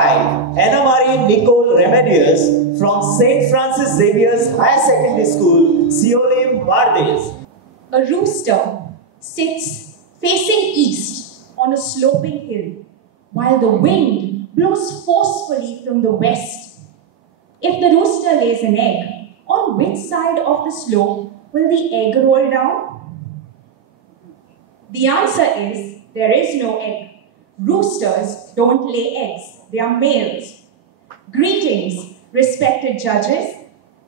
5, Anna Marie Nicole Remedios from St. Francis Xavier's Higher Secondary School, Siolim, Bardes. A rooster sits facing east on a sloping hill, while the wind blows forcefully from the west. If the rooster lays an egg, on which side of the slope will the egg roll down? The answer is, there is no egg. Roosters don't lay eggs, they are males. Greetings, respected judges,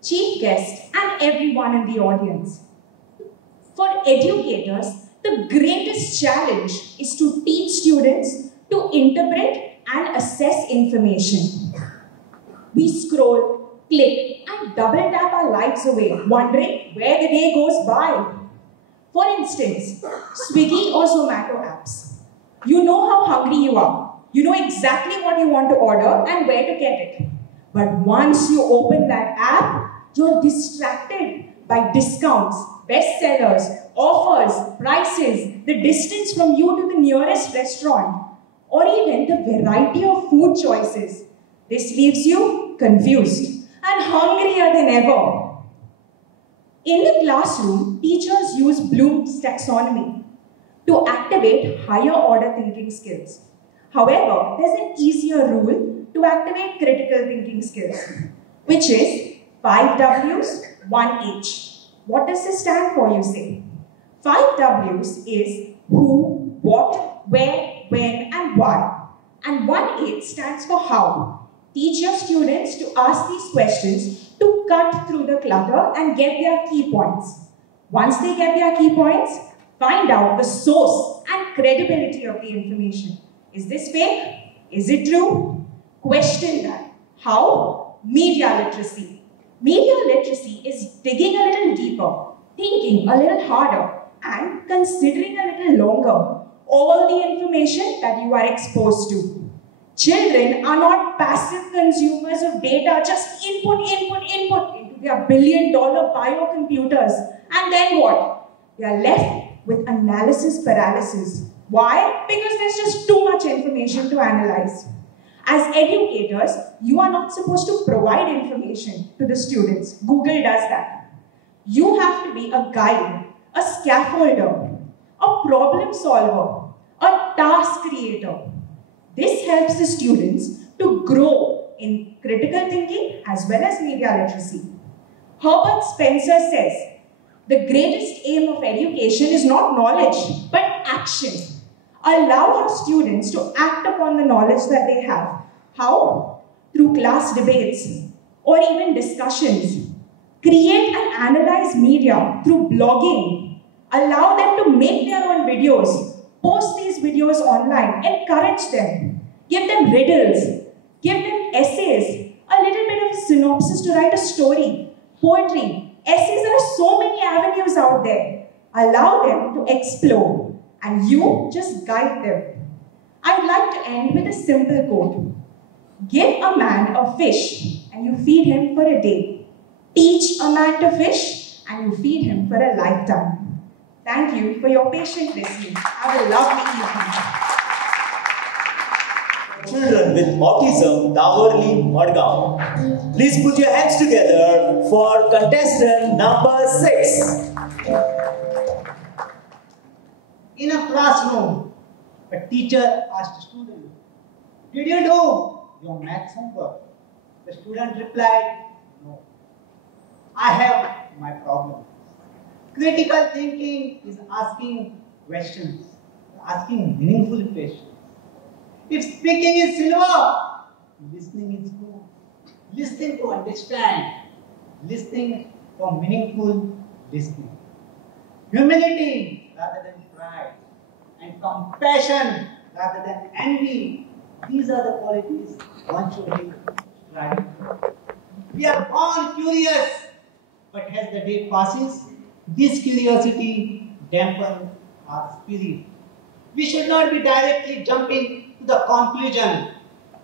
chief guest, and everyone in the audience. For educators, the greatest challenge is to teach students to interpret and assess information. We scroll, click, and double tap our lives away, wondering where the day goes by. For instance, Swiggy or Zomato apps. You know how hungry you are. You know exactly what you want to order and where to get it. But once you open that app, you're distracted by discounts, bestsellers, offers, prices, the distance from you to the nearest restaurant, or even the variety of food choices. This leaves you confused and hungrier than ever. In the classroom, teachers use Bloom's taxonomy to activate higher order thinking skills. However, there's an easier rule to activate critical thinking skills, which is 5 W's, 1 H. What does this stand for, you say? 5 W's is who, what, where, when, and why. And 1 H stands for how. Teach your students to ask these questions to cut through the clutter and get their key points. Once they get their key points, find out the source and credibility of the information. Is this fake? Is it true? Question that. How? Media literacy. Media literacy is digging a little deeper, thinking a little harder, and considering a little longer all the information that you are exposed to. Children are not passive consumers of data, just input into their billion-dollar biocomputers. And then what? They are left with analysis paralysis. Why? Because there's just too much information to analyze. As educators, you are not supposed to provide information to the students. Google does that. You have to be a guide, a scaffolder, a problem solver, a task creator. This helps the students to grow in critical thinking as well as media literacy. Herbert Spencer says, the greatest aim of education is not knowledge, but action. Allow our students to act upon the knowledge that they have. How? Through class debates or even discussions. Create and analyze media through blogging. Allow them to make their own videos. Post these videos online. Encourage them. Give them riddles. Give them essays. A little bit of a synopsis to write a story. Poetry. Essays. There are so many avenues out there. Allow them to explore. And you just guide them. I'd like to end with a simple quote. Give a man a fish and you feed him for a day. Teach a man to fish and you feed him for a lifetime. Thank you for your patient listening. Have a lovely evening. Children with autism, Davarli, Madgaon. Please put your hands together for contestant number 6. In a classroom, a teacher asked a student, "Did you do your maths homework?" The student replied, "No. I have my problem." Critical thinking is asking questions, asking meaningful questions. If speaking is silver, listening is gold. Listening to understand, listening for meaningful listening. Humility rather than pride, and compassion rather than envy. These are the qualities one should be striving for. We are born curious, but as the day passes, this curiosity dampens our spirit. We should not be directly jumping to the conclusion.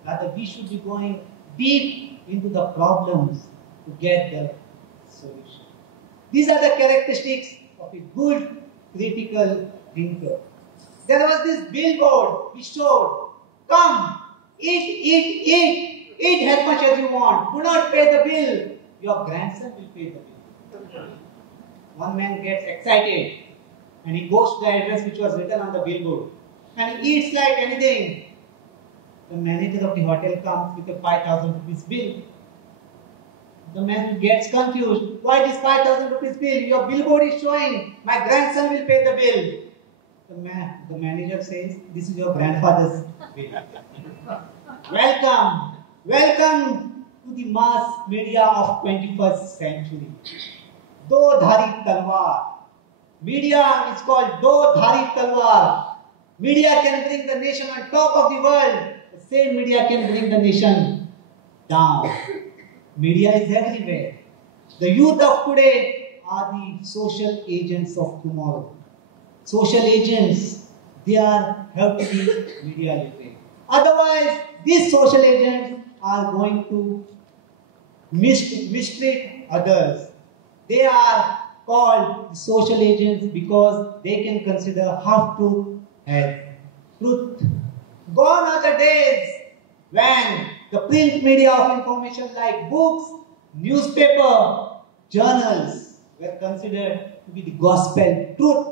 Rather, we should be going deep into the problems to get the solution. These are the characteristics of a good critical thinker. There was this billboard we showed, "Come, Eat as much as you want. Do not pay the bill. Your grandson will pay the bill. One man gets excited and he goes to the address which was written on the billboard and he eats like anything. The manager of the hotel comes with a 5,000 rupees bill. The man gets confused. Why this 5,000 rupees bill? Your billboard is showing my grandson will pay the bill. The manager says, this is your grandfather's bill. Welcome to the mass media of 21st century. Do dhari talwar. Media is called do dhari talwar. Media can bring the nation on top of the world. The same media can bring the nation down. Media is everywhere. The youth of today are the social agents of tomorrow. Social agents, they have to be media literate. Otherwise, these social agents are going to mistreat others. They are called social agents because they can consider half-truth as truth. Gone are the days when the print media of information like books, newspaper, journals were considered to be the gospel truth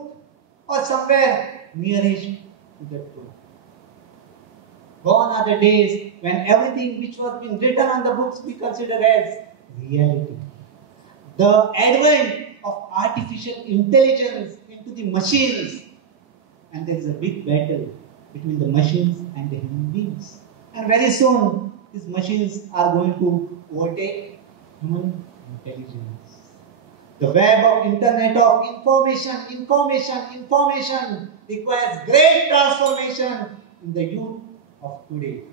or somewhere nearish to the truth. Gone are the days when everything which was being written on the books we consider as reality. The advent of artificial intelligence into the machines, and there is a big battle between the machines and the human beings. And very soon, these machines are going to overtake human intelligence. The web of internet of information requires great transformation in the youth of today.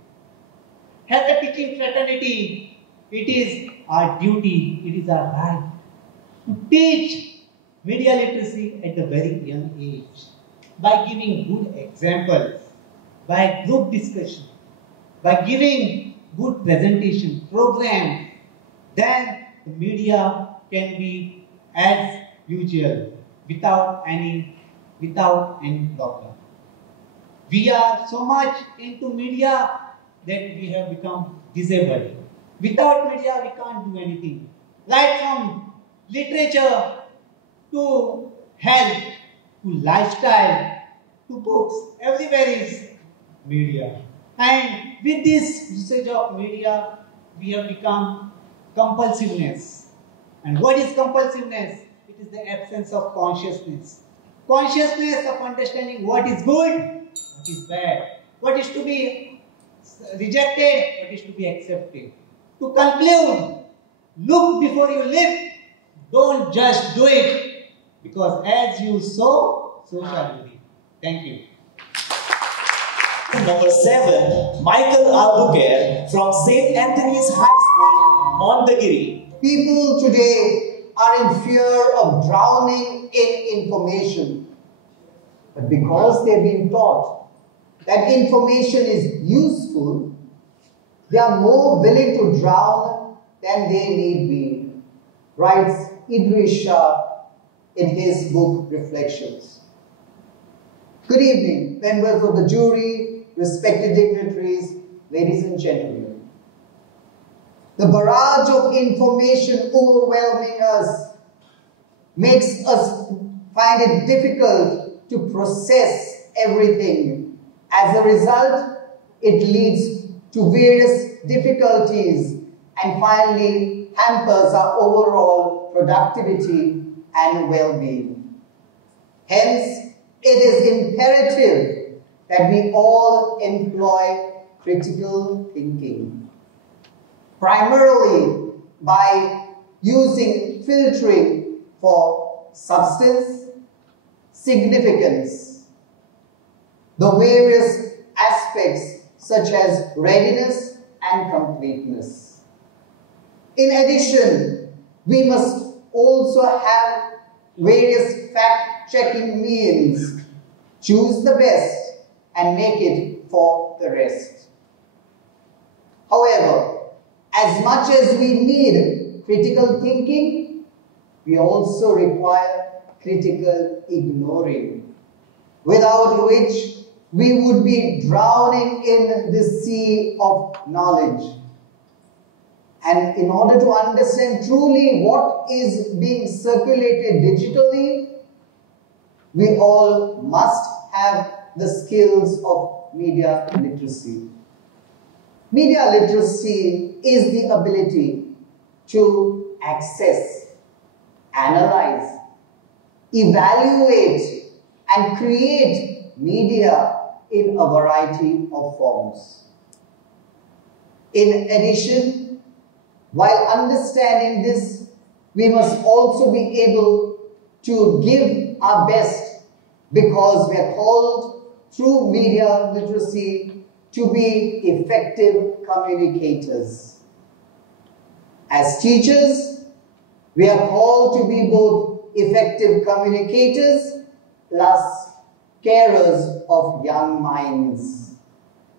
As a teaching fraternity, it is our duty, it is our right to teach media literacy at a very young age by giving good examples, by group discussion, by giving good presentation, program. Then the media can be as usual without any problem. We are so much into media that we have become disabled. Without media, we can't do anything. Right from literature to health to lifestyle to books, everywhere is media. And with this usage of media, we have become compulsiveness. And what is compulsiveness? It is the absence of consciousness. Consciousness of understanding what is good, what is bad, what is to be rejected, what is to be accepted. To conclude, look before you leap. Don't just do it, because as you sow, so shall you reap. Thank you. Number 7, Michael Albuquerque from St. Anthony's High School, Mondagiri. People today are in fear of drowning in information. But because they've been taught that information is useful, they are more willing to drown than they need be, writes Idris Shah in his book Reflections. Good evening, members of the jury, respected dignitaries, ladies and gentlemen. The barrage of information overwhelming us makes us find it difficult to process everything. As a result, it leads to various difficulties and finally hampers our overall productivity and well-being. Hence, it is imperative that we all employ critical thinking, primarily by using filtering for substance, significance, the various aspects such as readiness and completeness. In addition, we must also have various fact-checking means. Choose the best and make it for the rest. However, as much as we need critical thinking, we also require critical ignoring, without which we would be drowning in the sea of knowledge. And in order to understand truly what is being circulated digitally, we all must have the skills of media literacy. Media literacy is the ability to access, analyze, evaluate, and create media in a variety of forms. In addition, while understanding this, we must also be able to give our best, because we are called through media literacy to be effective communicators. As teachers, we are called to be both effective communicators plus carers of young minds.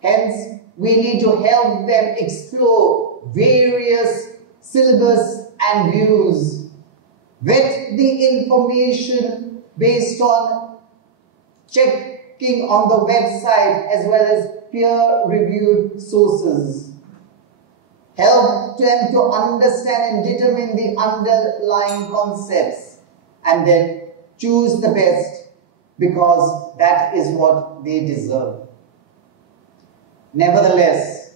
Hence, we need to help them explore various syllabus and views, vet the information based on checking on the website as well as peer-reviewed sources. Help them to understand and determine the underlying concepts and then choose the best, because that is what they deserve. Nevertheless,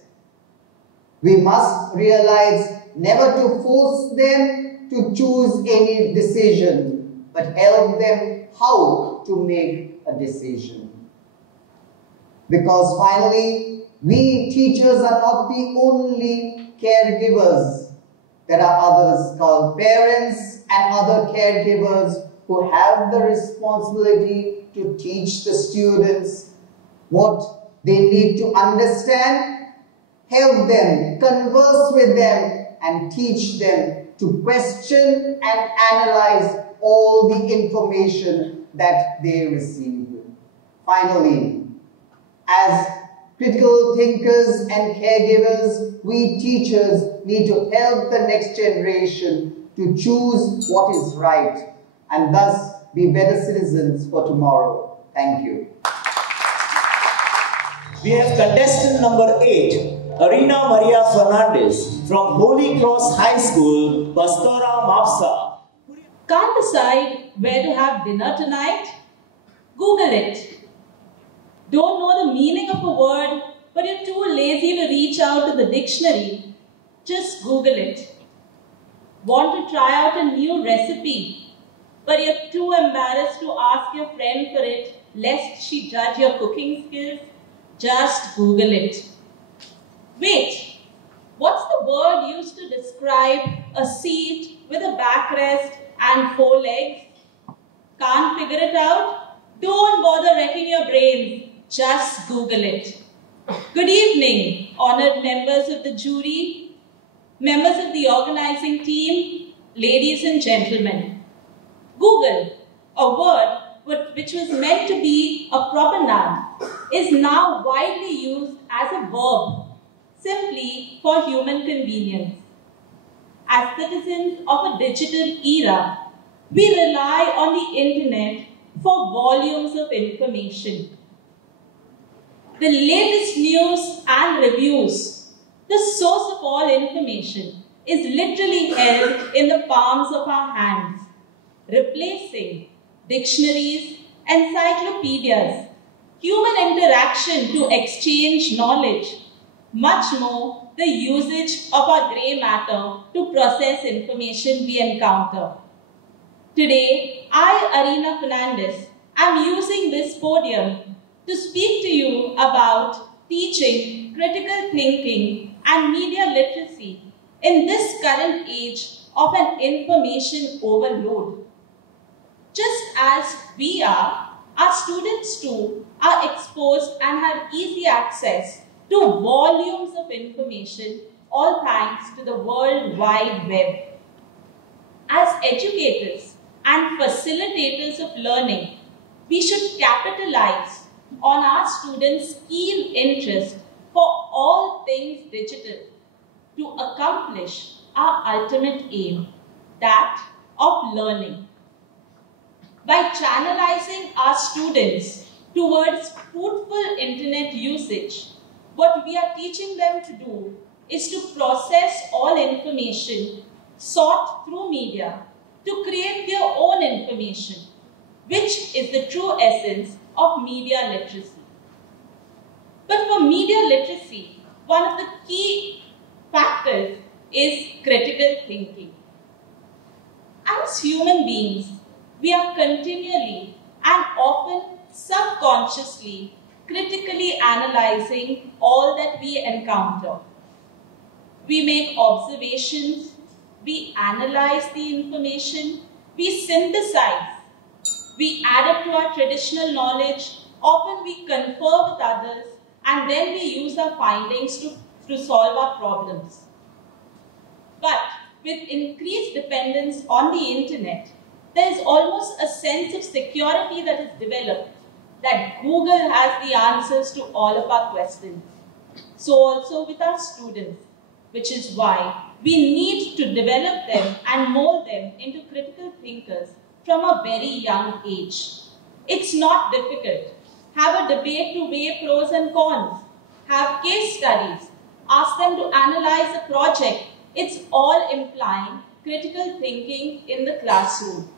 we must realize never to force them to choose any decision, but help them how to make a decision. Because finally, we teachers are not the only caregivers. There are others called parents and other caregivers who have the responsibility to teach the students what they need to understand, help them, converse with them, and teach them to question and analyze all the information that they receive. Finally, as critical thinkers and caregivers, we teachers need to help the next generation to choose what is right and thus be better citizens for tomorrow. Thank you. We have contestant number 8, Arina Maria Fernandez from Holy Cross High School, Pastora Mapsa. Can't decide where to have dinner tonight? Google it. Don't know the meaning of a word, but you're too lazy to reach out to the dictionary? Just Google it. Want to try out a new recipe, but you're too embarrassed to ask your friend for it, lest she judge your cooking skills? Just Google it. Wait, what's the word used to describe a seat with a backrest and 4 legs? Can't figure it out? Don't bother wrecking your brains. Just Google it. Good evening, honored members of the jury, members of the organizing team, ladies and gentlemen. Google, a word which was meant to be a proper noun, is now widely used as a verb, simply for human convenience. As citizens of a digital era, we rely on the internet for volumes of information. The latest news and reviews, the source of all information, is literally held in the palms of our hands, replacing dictionaries, encyclopedias, human interaction to exchange knowledge, much more the usage of our grey matter to process information we encounter. Today, I, Arina Fernandez, am using this podium to speak to you about teaching critical thinking and media literacy in this current age of an information overload. Just as we are, our students too are exposed and have easy access to volumes of information, all thanks to the World Wide Web. As educators and facilitators of learning, we should capitalize on our students' keen interest for all things digital to accomplish our ultimate aim, that of learning. By channelizing our students towards fruitful internet usage, what we are teaching them to do is to process all information sought through media to create their own information, which is the true essence of media literacy. But for media literacy, one of the key factors is critical thinking. As human beings, we are continually and often subconsciously critically analyzing all that we encounter. We make observations, we analyze the information, we synthesize, we add it to our traditional knowledge, often we confer with others, and then we use our findings to solve our problems. But with increased dependence on the internet, there is almost a sense of security that is developed, that Google has the answers to all of our questions. So also with our students, which is why we need to develop them and mold them into critical thinkers from a very young age. It's not difficult. Have a debate to weigh pros and cons. Have case studies. Ask them to analyze a project. It's all implying critical thinking in the classroom.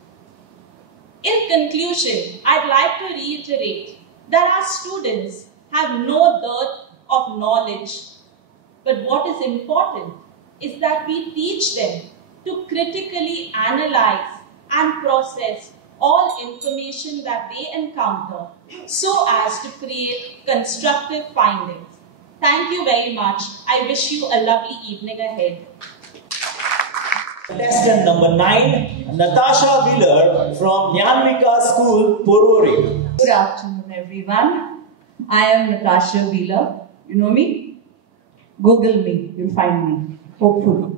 In conclusion, I'd like to reiterate that our students have no dearth of knowledge. But what is important is that we teach them to critically analyze and process all information that they encounter so as to create constructive findings. Thank you very much. I wish you a lovely evening ahead. Contestant number 9, Natasha Wheeler from Nyanvika School, Porvorim. Good afternoon, everyone. I am Natasha Wheeler. You know me? Google me. You'll find me. Hopefully.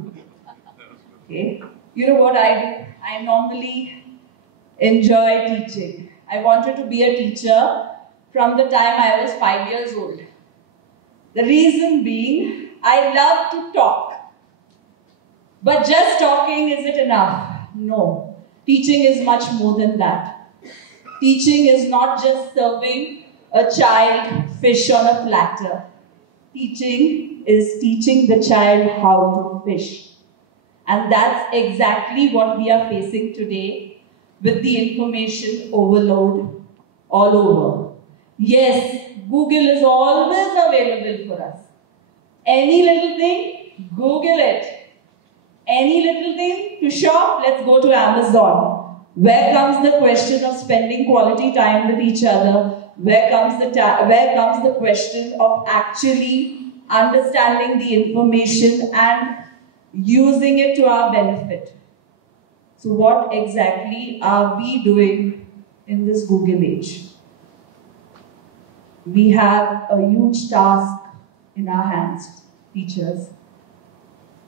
Okay. You know what I do? I normally enjoy teaching. I wanted to be a teacher from the time I was 5 years old. The reason being, I love to talk. But just talking, is it enough? No. Teaching is much more than that. Teaching is not just serving a child fish on a platter. Teaching is teaching the child how to fish. And that's exactly what we are facing today with the information overload all over. Yes, Google is always available for us. Any little thing, Google it. Any little thing to shop, let's go to Amazon. Where comes the question of spending quality time with each other? Where comes the question of actually understanding the information and using it to our benefit? So what exactly are we doing in this Google age? We have a huge task in our hands, teachers.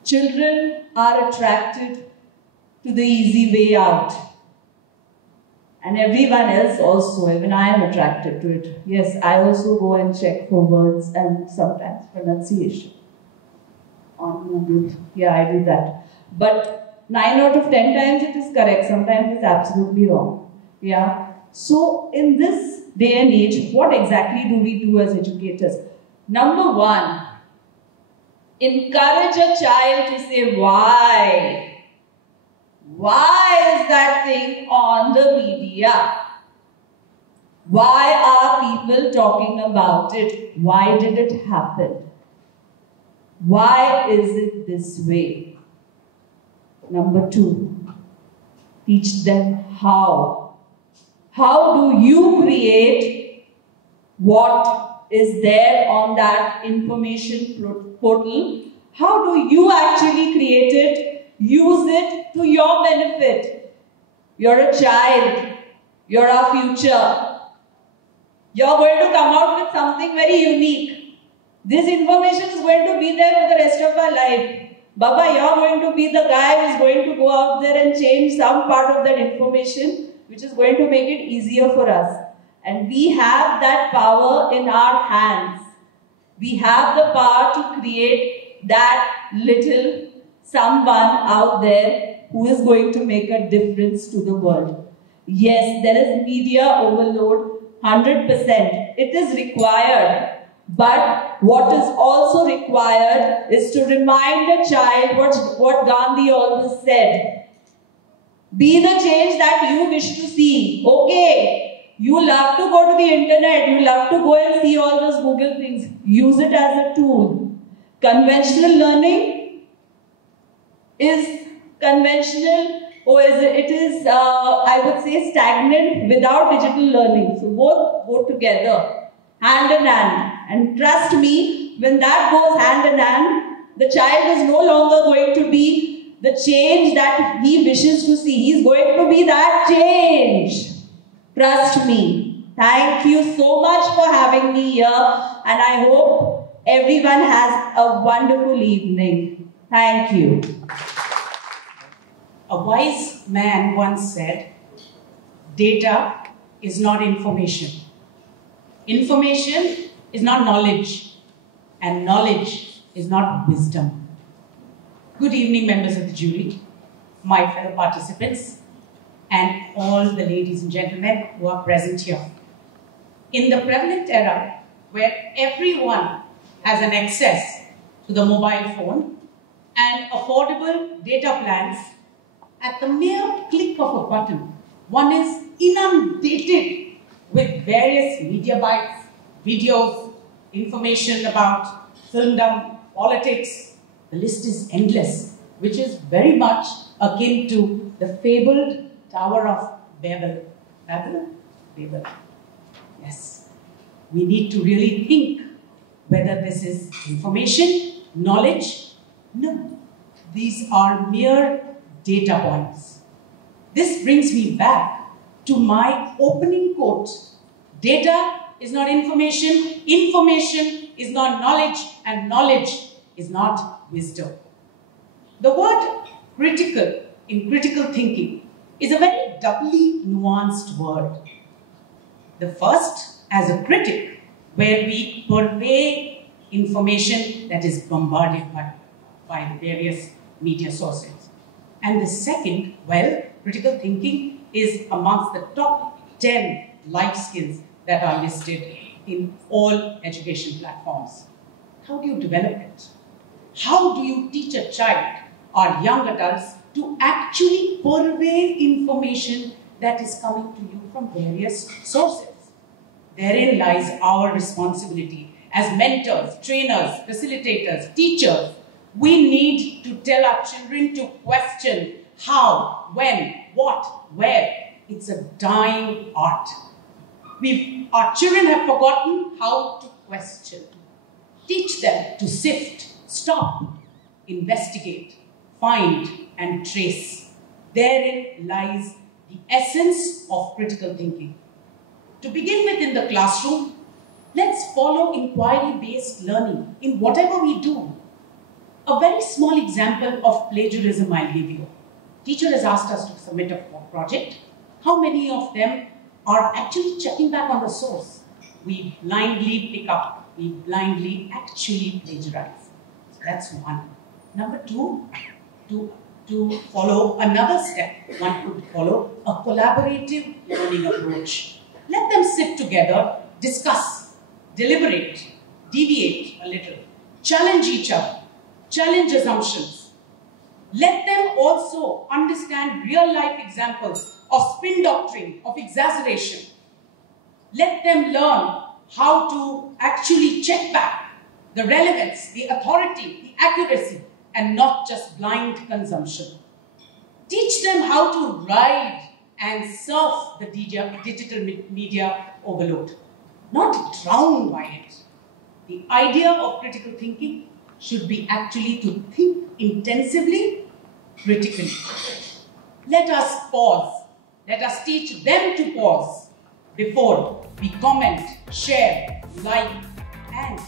Children are attracted to the easy way out. And everyone else also, even I am attracted to it. Yes, I also go and check for words and sometimes pronunciation on Google. Yeah, I do that. But 9 out of 10 times it is correct. Sometimes it's absolutely wrong. Yeah. So in this day and age, what exactly do we do as educators? Number one, encourage a child to say why. Why is that thing on the media? Why are people talking about it? Why did it happen? Why is it this way? Number two, teach them how. How do you create what is there on that information portal? How do you actually create it, use it to your benefit? You're a child. You're our future. You're going to come out with something very unique. This information is going to be there for the rest of our life. Baba, you're going to be the guy who is going to go out there and change some part of that information, which is going to make it easier for us. And we have that power in our hands. We have the power to create that little someone out there who is going to make a difference to the world. Yes, there is media overload, 100%. It is required. But what is also required is to remind a child what Gandhi always said. Be the change that you wish to see. Okay, you love to go to the internet, you love to go and see all those Google things. Use it as a tool. Conventional learning is conventional, or it is, I would say, stagnant without digital learning. So both go together, hand in hand. And trust me, when that goes hand in hand, the child is no longer going to be the change that he wishes to see. He is going to be that change. Trust me. Thank you so much for having me here, and I hope everyone has a wonderful evening. Thank you. A wise man once said, data is not information. Information is not knowledge, and knowledge is not wisdom. Good evening, members of the jury, my fellow participants, and all the ladies and gentlemen who are present here. In the prevalent era, where everyone has an access to the mobile phone and affordable data plans, at the mere click of a button, one is inundated with various media bites, videos, information about filmdom, politics. The list is endless, which is very much akin to the fabled Tower of Babel. Babel? Yes. We need to really think whether this is information, knowledge. No. These are mere data points. This brings me back to my opening quote. Data is not information, information is not knowledge, and knowledge is not wisdom. The word critical in critical thinking is a very doubly nuanced word. The first, as a critic, where we purvey information that is bombarded by the various media sources. And the second, well, critical thinking is amongst the top 10 life skills that are listed in all education platforms. How do you develop it? How do you teach a child or young adults to actually purvey information that is coming to you from various sources? Therein lies our responsibility as mentors, trainers, facilitators, teachers. We need to tell our children to question how, when, what, where. It's a dying art. Our children have forgotten how to question. Teach them to sift, stop, investigate, find, and trace. Therein lies the essence of critical thinking. To begin with, in the classroom, let's follow inquiry-based learning in whatever we do. A very small example of plagiarism I'll give you. Teacher has asked us to submit a project. How many of them are actually checking back on the source? We blindly pick up. We blindly actually plagiarize. So that's one. Number two, to follow another step, one could follow a collaborative learning approach. Let them sit together, discuss, deliberate, deviate a little, challenge each other, challenge assumptions. Let them also understand real-life examples of spin doctrine, of exaggeration. Let them learn how to actually check back the relevance, the authority, the accuracy, and not just blind consumption. Teach them how to ride and surf the digital media overload, not drown by it. The idea of critical thinking should be actually to think intensively, critically. Let us pause. Let us teach them to pause before we comment, share, like, and